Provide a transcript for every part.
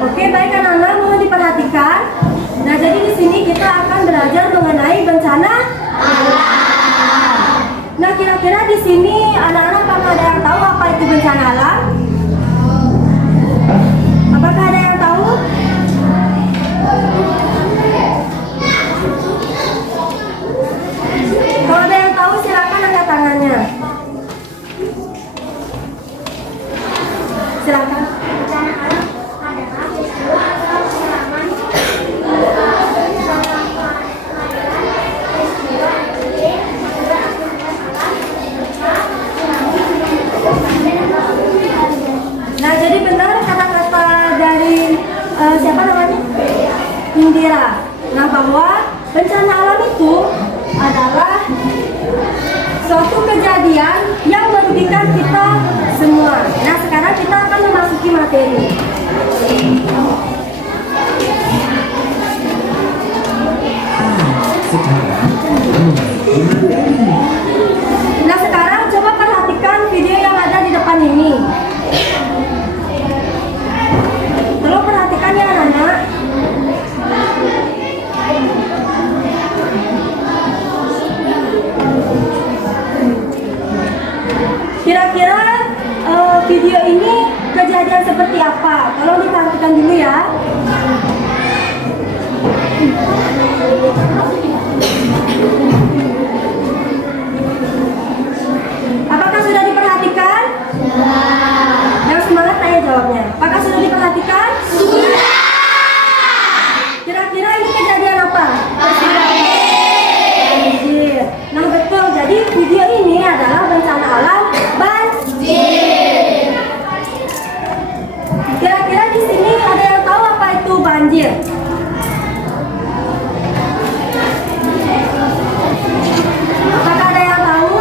Oke, baik anak-anak, mohon diperhatikan. Nah, jadi di sini kita akan belajar mengenai bencana alam. Nah, kira-kira di sini anak-anak apakah ada yang tahu apa itu bencana alam? Apakah ada yang tahu? Kalau ada yang tahu silakan angkat tangannya. Silakan. Nah, jadi benar kata-kata dari siapa namanya? Indira. Nah, bahwa bencana alam itu adalah suatu kejadian yang merugikan kita semua. Nah, sekarang kita akan memasuki materi. Nah, sekarang coba perhatikan video yang ada di depan ini. Tolong perhatikan ya anak-anak. Kira-kira video ini kejadian seperti apa? Tolong diperhatikan dulu ya. Apakah sudah diperhatikan? Yang semangat tanya jawabnya. Apakah sudah diperhatikan? Sudah. Kira-kira ini kejadian apa? Banjir. Nah, betul. Jadi video ini adalah bencana alam banjir. Kira-kira di sini ada yang tahu apa itu banjir? Apakah ada yang tahu?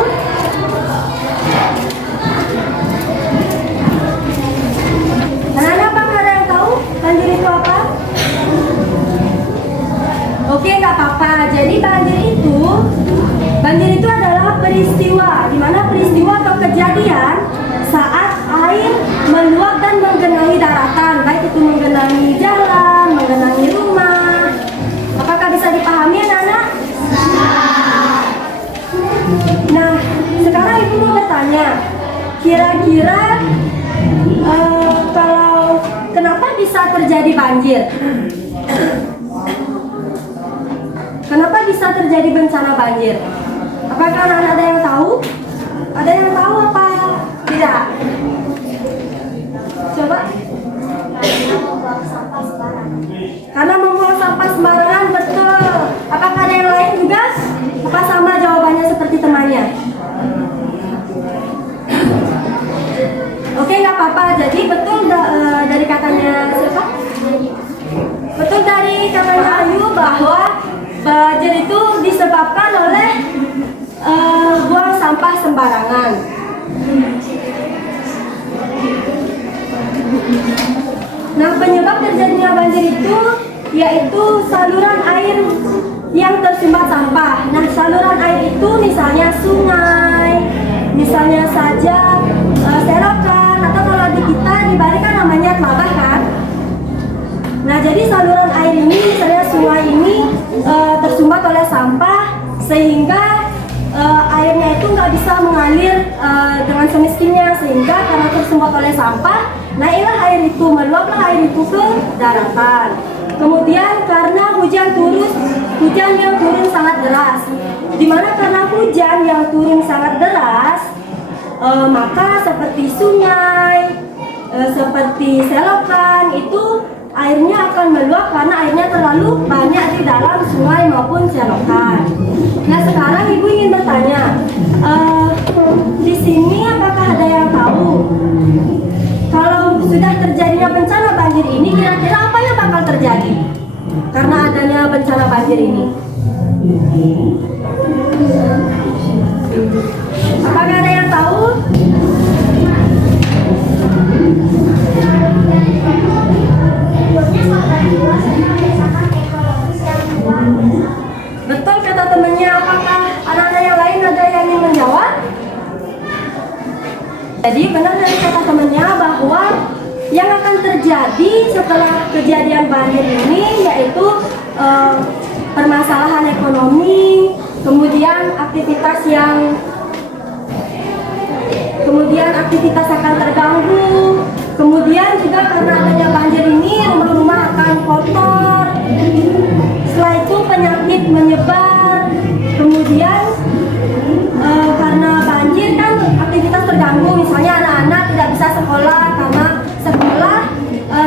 Anak-anak, apakah ada yang tahu banjir itu apa? Oke, nggak apa-apa. Jadi banjir itu adalah peristiwa, di mana peristiwa atau kejadian saat air meluap dan menggenangi daratan, baik itu menggenangi jalan, menggenangi rumah. Apakah bisa dipahami anak-anak? Nah, sekarang ibu mau bertanya, kira-kira kalau kenapa bisa terjadi banjir? Kenapa bisa terjadi bencana banjir? Apakah anak-anak ada yang tahu? Ada yang tahu apa? Tidak? Coba. Karena membuang sampah sembarangan, betul. Apakah ada yang lain juga? Apa sama jawabannya seperti temannya? Oke, nggak apa-apa. Jadi betul dari katanya siapa? Betul dari katanya Ayu bahwa banjir itu disebabkan oleh buang sampah sembarangan. Nah, penyebab terjadinya banjir itu yaitu saluran air yang tersumbat sampah. Nah, saluran air itu misalnya sungai, misalnya saja selokan, atau kalau di kita di Bali kan namanya tlabah kan. Nah, jadi saluran air ini, misalnya sungai ini tersumbat oleh sampah sehingga airnya itu nggak bisa mengalir dengan semestinya, sehingga karena tersumbat oleh sampah, naiklah air itu, meluaplah air itu ke daratan. Kemudian karena hujan yang turun sangat deras, dimana karena hujan yang turun sangat deras, maka seperti sungai, seperti selokan itu airnya akan meluap karena airnya terlalu banyak di dalam sungai maupun selokan. Nah, sekarang ibu ingin bertanya, di sini apakah ada yang tahu kalau sudah terjadinya bencana banjir ini, kira-kira apa yang bakal terjadi karena adanya bencana banjir ini? Apakah ada yang tahu? Betul kata temannya. Apakah anak-anak yang lain ada yang ingin menjawab? Jadi benar dari kata temannya bahwa yang akan terjadi terjadi setelah kejadian banjir ini yaitu permasalahan ekonomi, kemudian aktivitas akan terganggu, kemudian juga karena adanya banjir ini rumah-rumah akan kotor, setelah itu penyakit menyebar, kemudian karena banjir kan aktivitas terganggu, misalnya anak-anak tidak bisa sekolah karena sekolah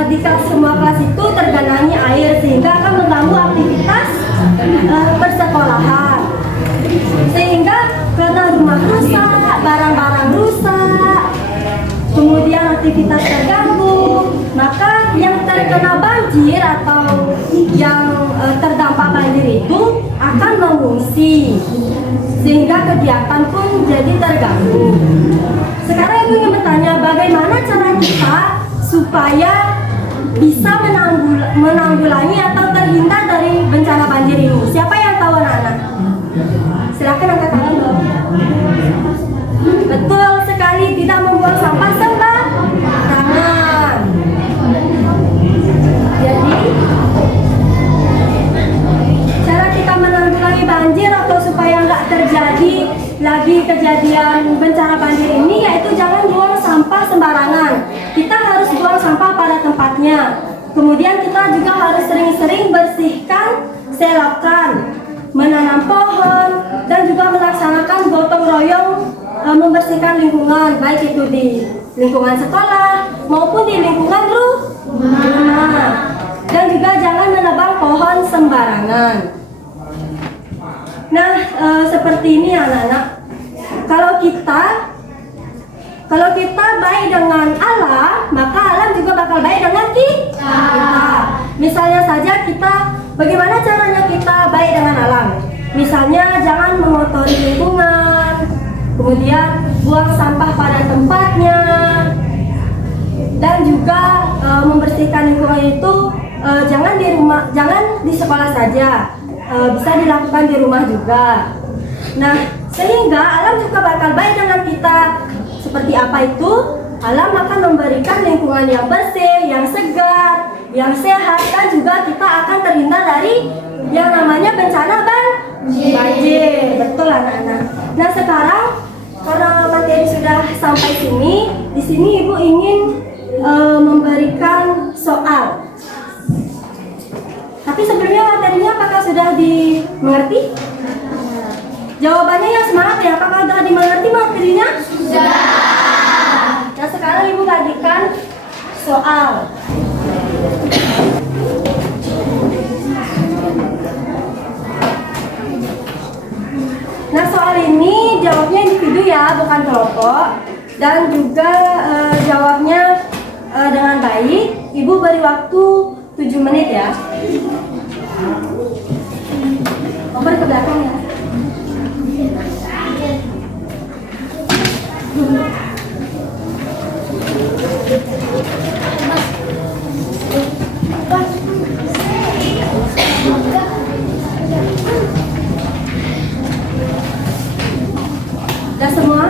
di semua kelas itu tergenangi air sehingga akan mengganggu aktivitas persekolahan, sehingga karena rumah rusak, barang-barang rusak, kemudian aktivitas terganggu, maka yang terkena banjir atau yang terdampak banjir itu akan mengungsi, sehingga kegiatan pun jadi terganggu. Sekarang Ibu ingin bertanya, bagaimana cara kita supaya bisa menanggulangi atau terhindar dari bencana banjir ini? Siapa yang tahu, anak-anak? Silakan angkat tangan dong. Betul sekali, tidak membuang sampah sembarangan. Jadi cara kita menanggulangi banjir atau supaya nggak terjadi lagi kejadian bencana banjir ini yaitu jangan buang sampah sembarangan. Kita harus buang sampah pada tempatnya. Kemudian kita juga harus sering-sering bersihkan selokan, menanam pohon, dan juga melaksanakan gotong royong membersihkan lingkungan, baik itu di lingkungan sekolah maupun di lingkungan rumah. Dan juga jangan menebang pohon sembarangan. Nah, seperti ini anak-anak. Kalau kita baik dengan Allah, maka alam juga bakal baik dengan kita. Misalnya saja bagaimana caranya kita baik dengan alam? Misalnya jangan mengotori lingkungan, kemudian buang sampah pada tempatnya, dan juga membersihkan lingkungan itu jangan di sekolah saja, bisa dilakukan di rumah juga. Nah, sehingga alam juga bakal baik dengan kita. Seperti apa itu? Alam akan memberikan lingkungan yang bersih, yang segar, yang sehat, dan juga kita akan terhindar dari yang namanya bencana banjir. Betul, anak-anak. Nah, sekarang karena materi sudah sampai sini, di sini Ibu ingin memberikan soal. Tapi sebelumnya materinya apakah sudah dimengerti? Jawabannya yang semangat ya, apakah sudah dimengerti materinya? Sudah. Nah, sekarang Ibu bagikan soal. Nah, soal ini jawabnya individu ya, bukan kelompok. Dan juga jawabnya dengan baik. Ibu beri waktu 7 menit ya. Nomor ke belakang ya. Udah semua?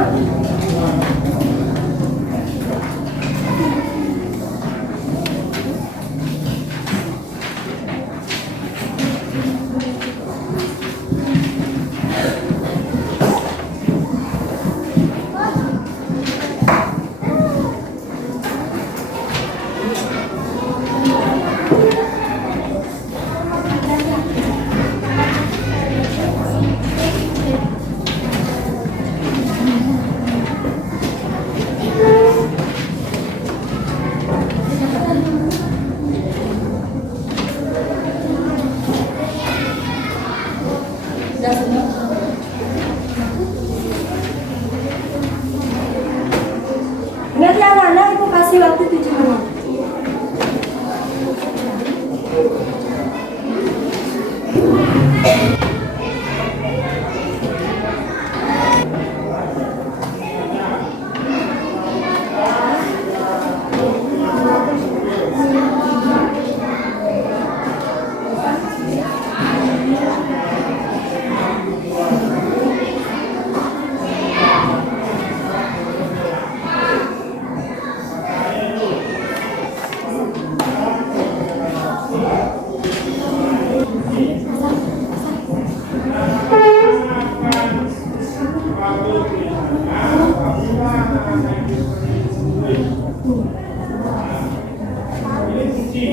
Apakah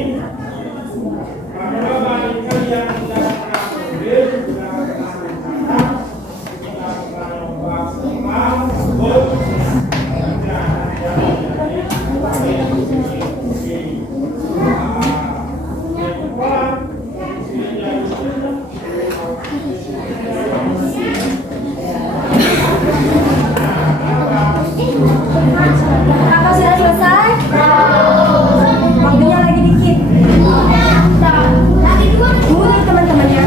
sudah selesai? Waktunya lagi dikit. Mundur teman-temannya.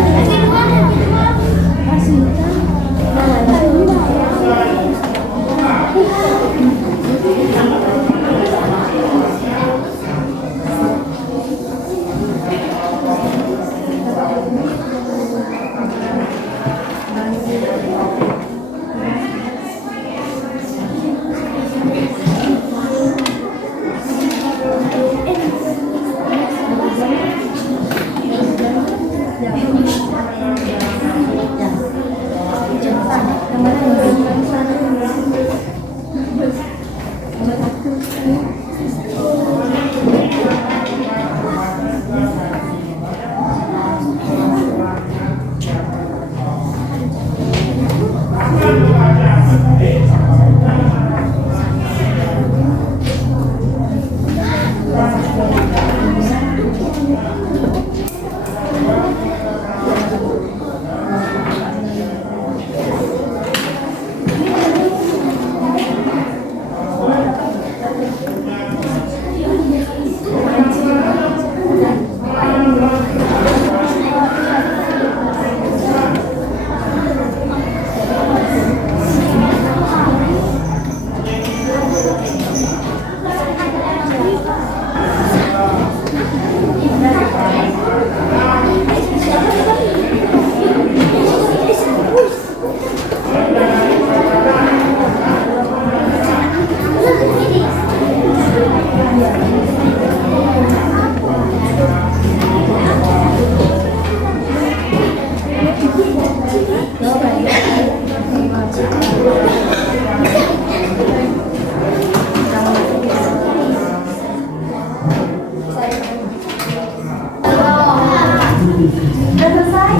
Sudah selesai?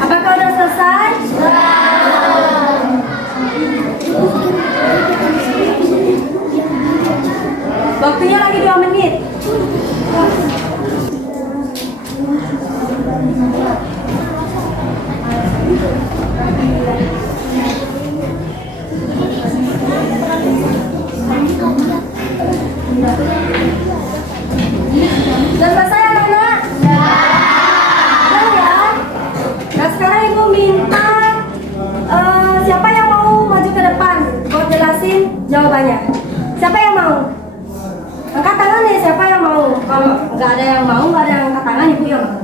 Apakah sudah selesai? Waktunya lagi 2 menit. Sudah selesai anak-anak? Sudah ya? Nah sekarang ibu minta siapa yang mau maju ke depan buat jelasin jawabannya. Siapa yang mau? Angkat tangan nih, siapa yang mau? Kalau nggak ada yang mau, nggak ada yang angkat tangan, ibu yang mau.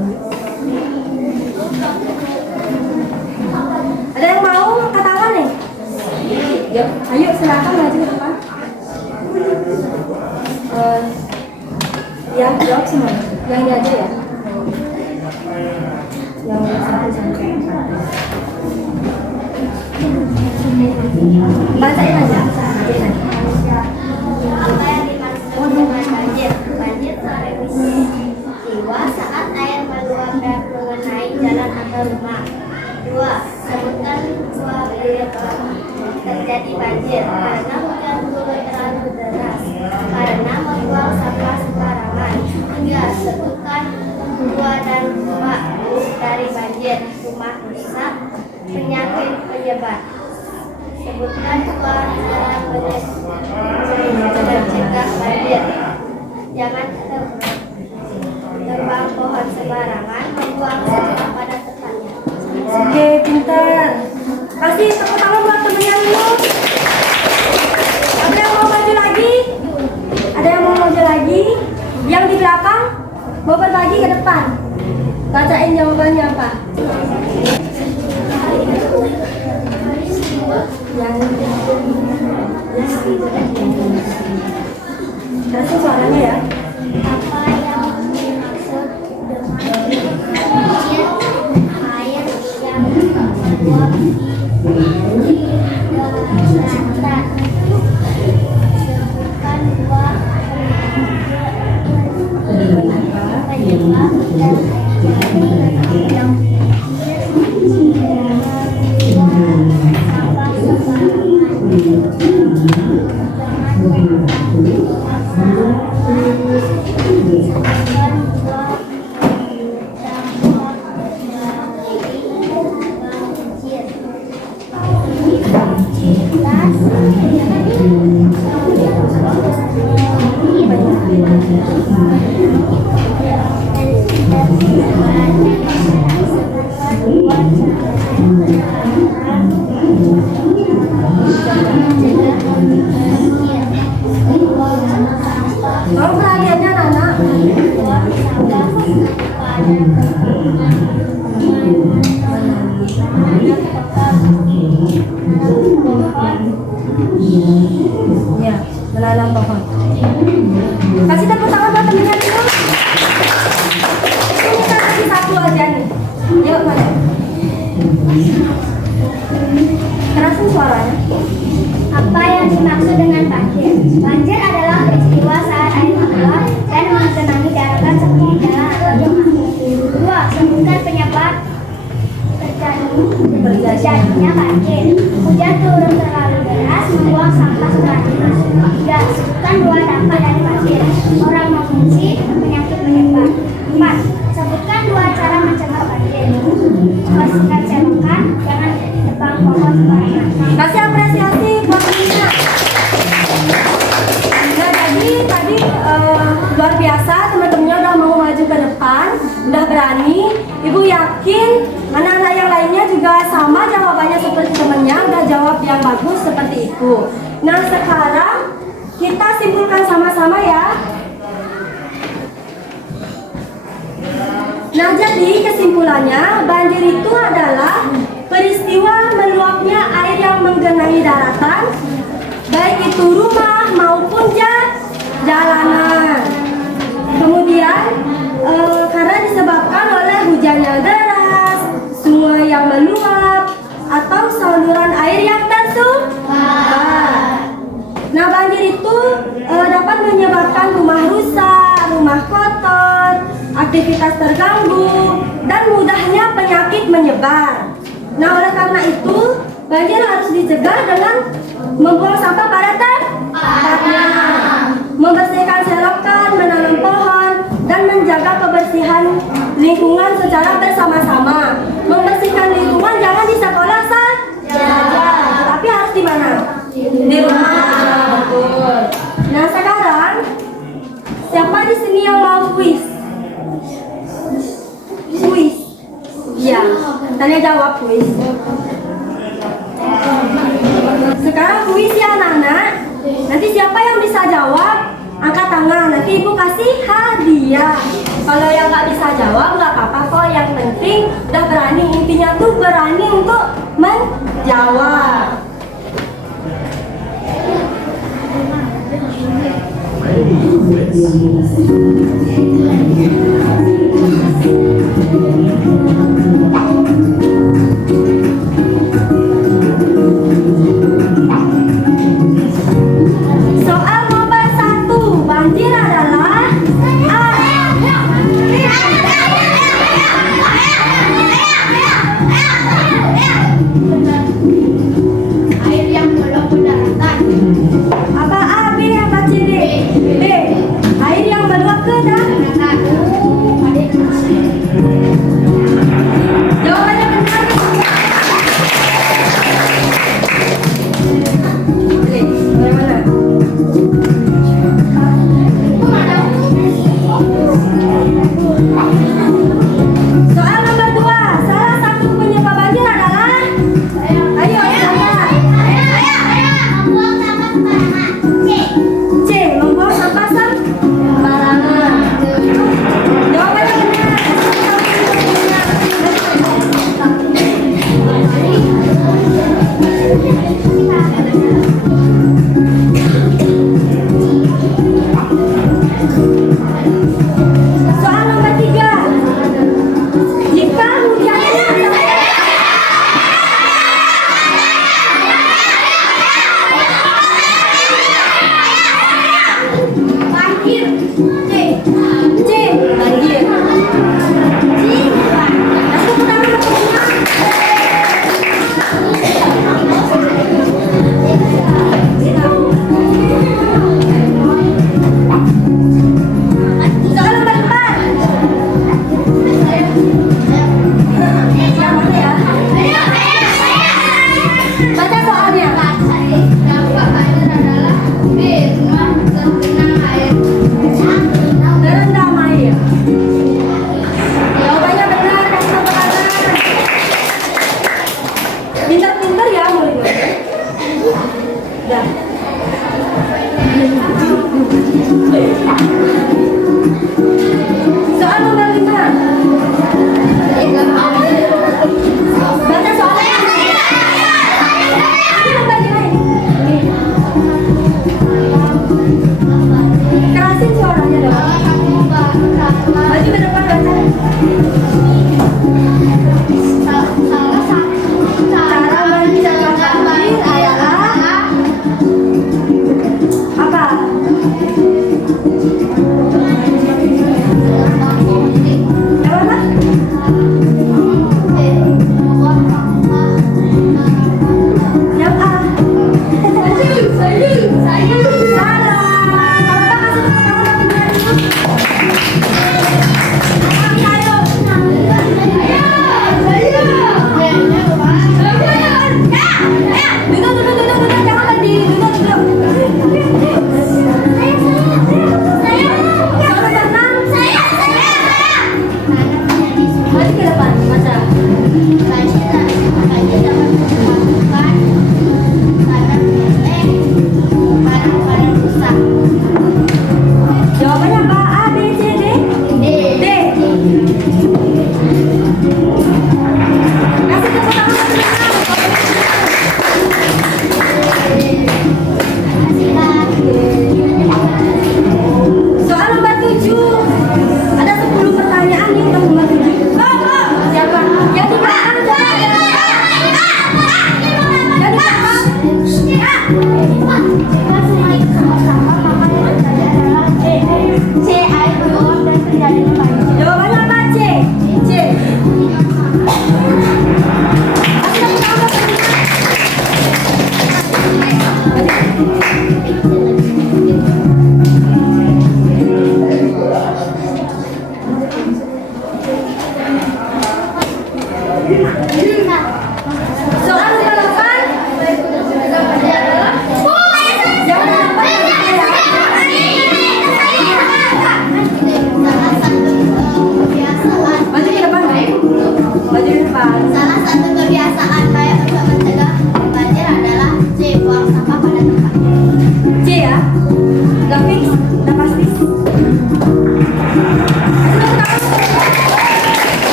Ada yang mau angkat tangan nih? Yuk, ayo silakan maju ke depan. Ya, jawab semua. Yang ini aja ya. Yang 1 sampai 4. Bacain aja. Apa yang dimaksud dengan banjir? Banjir sebagai peristiwa saat air meluap dan mengenai jalan atau rumah. 2. Sebutkan 2 penyebab terjadi banjir. Karena hujan turun terlalu deras. Karena membuang sampah sembarangan. 3. Sebutkan 2 dampak dari banjir. Rumah rusak, penyakit penyebar. Sebutkan 2 cara mencegah banjir. Jangan tebang pohon sembarangan, membuang sampah pada tempatnya. Oke, pintar. Kasih tepuk tangan buat temennya dulu. Ada yang mau maju lagi? Ada yang mau maju lagi? Yang di belakang mau berbagi ke depan. Bacain jawabannya apa? Kasih suaranya ya. Apa yang dimaksud dengan banjir? Air yang meluap di daratan Mau perhatiannya anak. Ya, menanam pohon. Kasih tepuk tangan buat temennya dulu. Ini kita kasih satu aja nih. Yuk, mana? Kerasin suaranya. Apa yang dimaksud dengan banjir? Banjir adalah peristiwa saat air meluap dan menggenangi daratan seperti jalan atau rumah. 2. Sebutkan penyebab terjadinya banjir. Hujan turun terlalu deras membuang sampah sembarangan. 3. Sebutkan 2 dampak dari banjir. Orang mengungsi, penyakit menyebar. 4. Sebutkan 2 cara mencegah banjir. Bersihkan selokan, jangan tebang pohon sembarangan. Kasih apresiasi buat Nina. Nah, jadi tadi luar biasa, teman-temannya udah mau maju ke depan, udah berani. Ibu yakin anak-anak yang lainnya juga sama jawabannya seperti temannya, udah jawab yang bagus seperti itu. Nah, sekarang kita simpulkan sama-sama ya. Nah, jadi kesimpulannya banjir itu adalah peristiwa meluapnya air yang menggenangi daratan, baik itu rumah maupun jalanan. Kemudian karena disebabkan oleh hujan yang deras, sungai yang meluap, atau saluran air yang tersumbat. Nah, banjir itu dapat menyebabkan rumah rusak, rumah kotor, aktivitas terganggu, dan mudahnya penyakit menyebar. Nah, oleh karena itu, banjir harus dicegah dengan membuang sampah pada tempatnya, membersihkan selokan, menanam pohon, dan menjaga kebersihan lingkungan secara bersama-sama. Membersihkan lingkungan jangan di sekolah saja, tapi harus di mana? Di rumah. Betul. Nah, sekarang siapa di sini yang mau kuis? Kuis. Iya, tanya jawab kuis. Sekarang kuis ya anak-anak. Nanti siapa yang bisa jawab, angkat tangan. Nanti ibu kasih hadiah. Kalau yang nggak bisa jawab nggak apa-apa kok. Yang penting udah berani. Intinya tuh berani untuk menjawab. Soal nomor 1, banjir adalah Air yang meluap ke daratan. apa A, B, apa C, D? B. Air yang meluap ke daratan. Jawabannya benar. Oke, bagaimana? Soal nomor 2, salah satu penyebab banjir adalah ayo saya. C. Membuang sampah sembarangan. Jawabannya benar. Soal nomor 3, jika hujan Banjir. C. C. Banjir. Kasih tepuk tangan buat temennya. Soal nomor 4. Yang mana ya? Baca soalnya.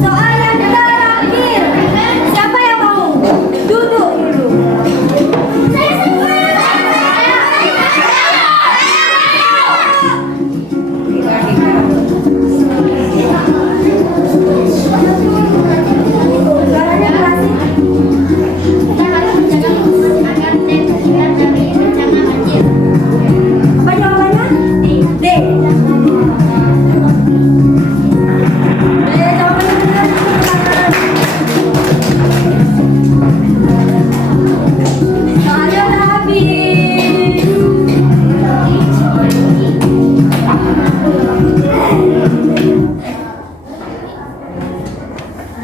Soal yang terakhir. Siapa yang mau? Duduk dulu. Suaranya kerasnya. Kita harus menjaga lingkungan agar terhindar dari bencana banjir. Apa jawabannya? D. Jawabannya benar. Soalnya udah habis.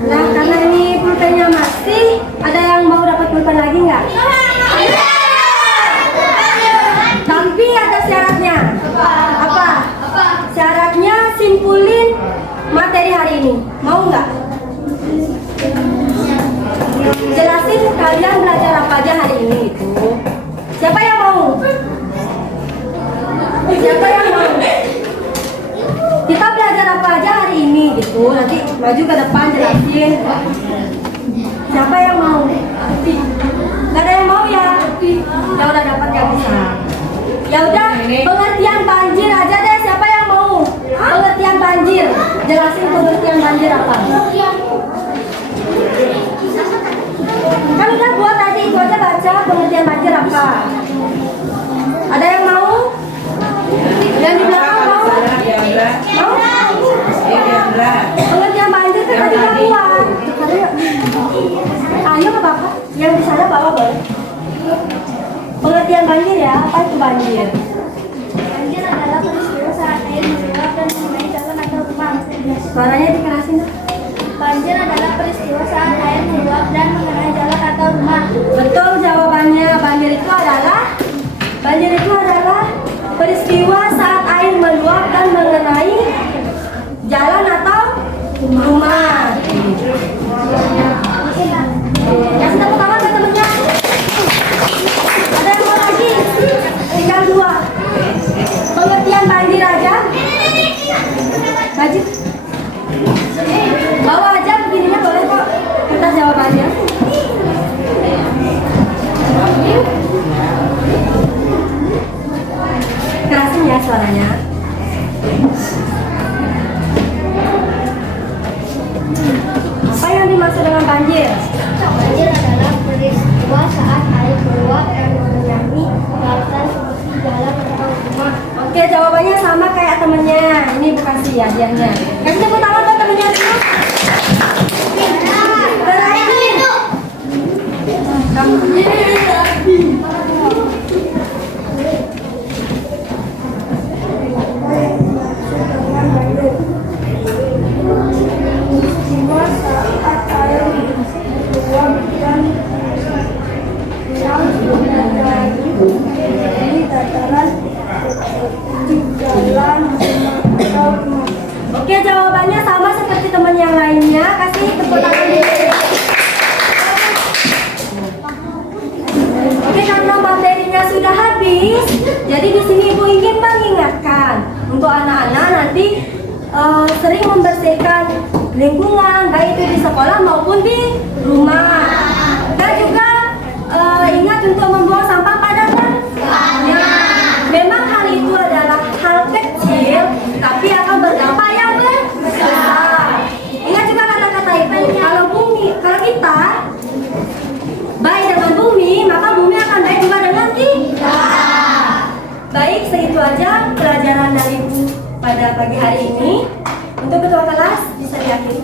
Nah, karena ini pulpennya masih, ada yang mau dapat pulpen lagi nggak? Tapi ada syaratnya. Apa? Syaratnya simpulin materi hari ini. Mau nggak? Jelasin kalian belajar apa aja hari ini itu. Siapa yang mau? Siapa yang mau? Kita belajar apa aja hari ini gitu. Nanti maju ke depan jelasin. Siapa yang mau? Gak ada yang mau ya? Ya udah dapat yang bisa. Ya udah, pengertian banjir aja deh. Siapa yang mau? Pengertian banjir. Jelasin pengertian banjir apa? Kan udah buat tadi itu aja baca pengertian banjir apa. Ada yang mau? Yang di belakang mau? Mau? Pengertian banjir kan tadi udah buat. Ayo ke bapak. Yang di sana bawa boleh. Pengertian banjir ya, apa itu banjir? Banjir adalah peristiwa saat air meluap dan mengenai jalan atau rumah. Suaranya dikerasin. Banjir adalah peristiwa saat air meluap dan mengenai jalan atau rumah. Betul jawabannya. Banjir itu adalah peristiwa saat air meluap dan mengenai jalan atau rumah. Kasih tepuk tangan ke temennya. Ada yang mau lagi? Tinggal 2. Pengertian banjir aja. Banjir. Bawa aja begininya boleh kok. Kita jawabannya. Kerasin ya suaranya. Apa yang dimaksud dengan banjir? Banjir adalah peristiwa saat air meluap dan mengenangi kawasan seperti jalan atau rumah. Oke, jawabannya sama kayak temennya. Ini bukan sih hadiahnya. Kasih tepuk tangan buat temennya dulu. Berani. Peristiwa saat air meluap dan mengenai dataran jalan atau rumah. Oke, jawabannya sama seperti teman yang lainnya. Kasih tepuk tangan dulu. Oke, karena materinya sudah habis, jadi di sini Ibu ingin mengingatkan untuk anak-anak nanti sering membersihkan lingkungan, baik itu di sekolah maupun di rumah. Dan juga ingat untuk membuang sampah pada tempatnya. Memang hal itu adalah hal kecil, tapi akan berdampak yang besar. Ingat juga kata-kata Ibu, kalau kita baik dengan bumi, maka bumi akan baik juga dengan kita. Baik, segitu aja pelajaran dari Ibu pada pagi hari ini. Untuk ketua kelas bisa diakhiri.